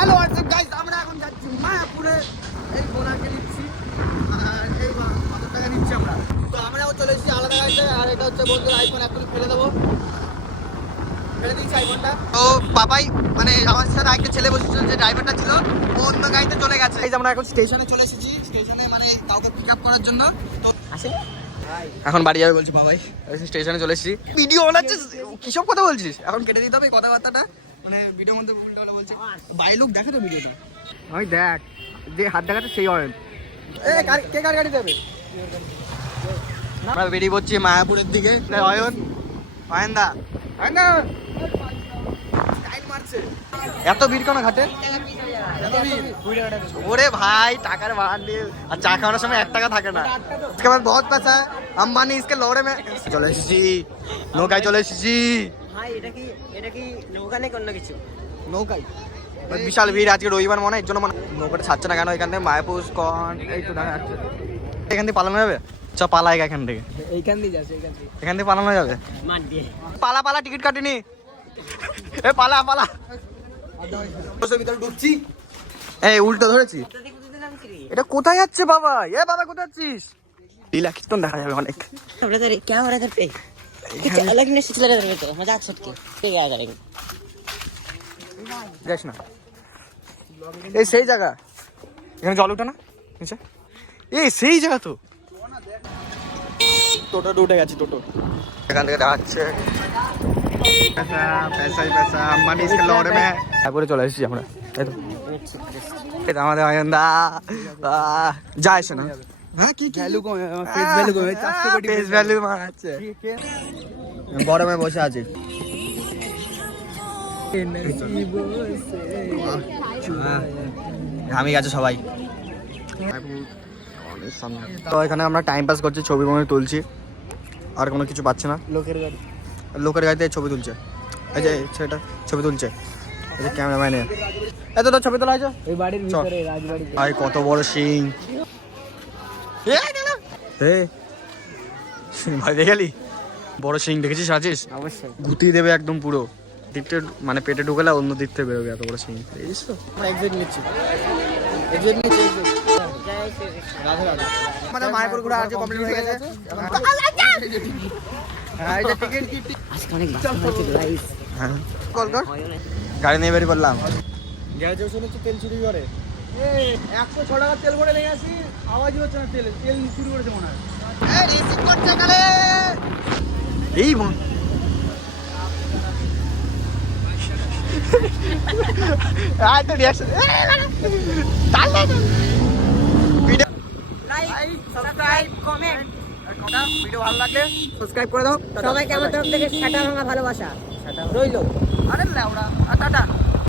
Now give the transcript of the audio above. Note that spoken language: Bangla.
হ্যালো গাইস আমরা এখন যাচ্ছি মায়াপুরে। এই বোনাকে নিচ্ছি, আর এই কত টাকা নিচ্ছি আমরা। তো আমরাও চলে এসেছি আলাদা গাড়িতে আর এটা হচ্ছে বন্ধুর আইফোন, এখন ফেলে দেবো। ফেলে আইফোনটা। তো বাবাই মানে আমার ছেলে যে ড্রাইভারটা ছিল অন্য গাড়িতে চলে গেছে। এই যে আমরা এখন স্টেশনে চলে এসেছি। স্টেশনে মানে কাউকে পিক আপ করার জন্য। তো এখন বাড়ি যাবে বলছি বাবাই। স্টেশনে চলে এসেছি। ভিডিও কিসব কথা বলছিস? এখন কেটে দিতে হবে কথাবার্তাটা। মানে বলছে। দেখে তো দেখ হাত দেখাচ্ছে সেই এ কে কার গাড়ি বেরিয়ে পড়ছি মায়াপুরের দিকে। অয়ন। এত ভিড় কেন ঘাটে? ওরে ভাই টাকার বাহার দিয়ে। আর চা খাওয়ানোর সময় এক টাকা থাকে না। আমার বহুত পাশা। আম্বানি ইসকে লড়ে মে চলে এসেছি। নৌকায় চলে এসেছি। ভাই এটা কি এটা কি নৌকা নাকি অন্য কিছু? নৌকাই। বিশাল ভিড় আজকে রবিবার মনে হয় এর জন্য মানে নৌকাটা ছাড়ছে না কেন? এখান থেকে মায়াপুর কন এই তো এখান থেকে পালানো যাবে? চ পালা এখান থেকে। এইখান দিয়ে যাচ্ছে এখান থেকে এখান পালানো যাবে? পালা পালা টিকিট কাটিনি। এ পালা পালা। ঢুকছি এই উল্টো ধরেছি। এটা কোথায় যাচ্ছে বাবা? এ বাবা কোথায় যাচ্ছিস? দেখা যাবে অনেক। है इधर पे कुछ अलग नहीं सिचला इधर में तो मजाक छट के ठीक है आ जाएंगे যাস না এই সেই জায়গা এখানে জল উঠে না নিচে এই সেই জায়গা তো টোটো উঠে গেছি টোটো এখান থেকে দেখাচ্ছে पैसा पैसा ही पैसा अंबानी इसके लौड़े में তারপরে চলে এসেছি আমরা তাই তো এটা আমাদের অয়ন্দা যা এসে না হ্যাঁ কি ভ্যালু কমে ফেস ভ্যালু কমে ফেস ভ্যালু মারাচ্ছে গরমে বসে আছে। ঘামি গেছে সবাই। তো এখানে আমরা টাইম পাস করছি ছবি মনে তুলছি। আর কোনো কিছু পাচ্ছে না। লোকের গাড়ি। লোকের গাড়িতে ছবি তুলছে। এই যে ছেলেটা ছবি তুলছে। এই যে ক্যামেরাম্যানে এত তো ছবি তোলা হয়েছে? এই বাড়ির ভিতরে রাজবাড়ি ভাই কত বড় সিং হে ভাই দেখলি বড় সিং দেখেছিস আছিস? অবশ্যই। গুতি দেবে একদম পুরো। দিকটা মানে পেটে ঢুকালে অন্য দিক থেকে বেরোবে এত বড় সিং। দেখেছিস তো? আমরা এক্সিট নিচ্ছি। এক্সিট নিচ্ছি আমাদের মায়াপুর ঘোরা আজকে কমপ্লিট হয়ে গেছে। হ্যাঁ আজকে অনেক হ্যাঁ। গাড়ি নিয়ে বেরিয়ে পড়লাম। গ্যারেজে শুনেছি তেল চুরি করে। একশো ছ টাকা তেল ভরে নিয়ে আসি আওয়াজই হচ্ছে না তেল তেল চুরি করেছে মনে হয়। রিসিভ করছে এই মন ভিডিও ভালো লাগলে সাবস্ক্রাইব করে দাও। সবাইকে আমার তরফ থেকে ভাঙা ভালোবাসা। রইল। আরে লেওড়া। টাটা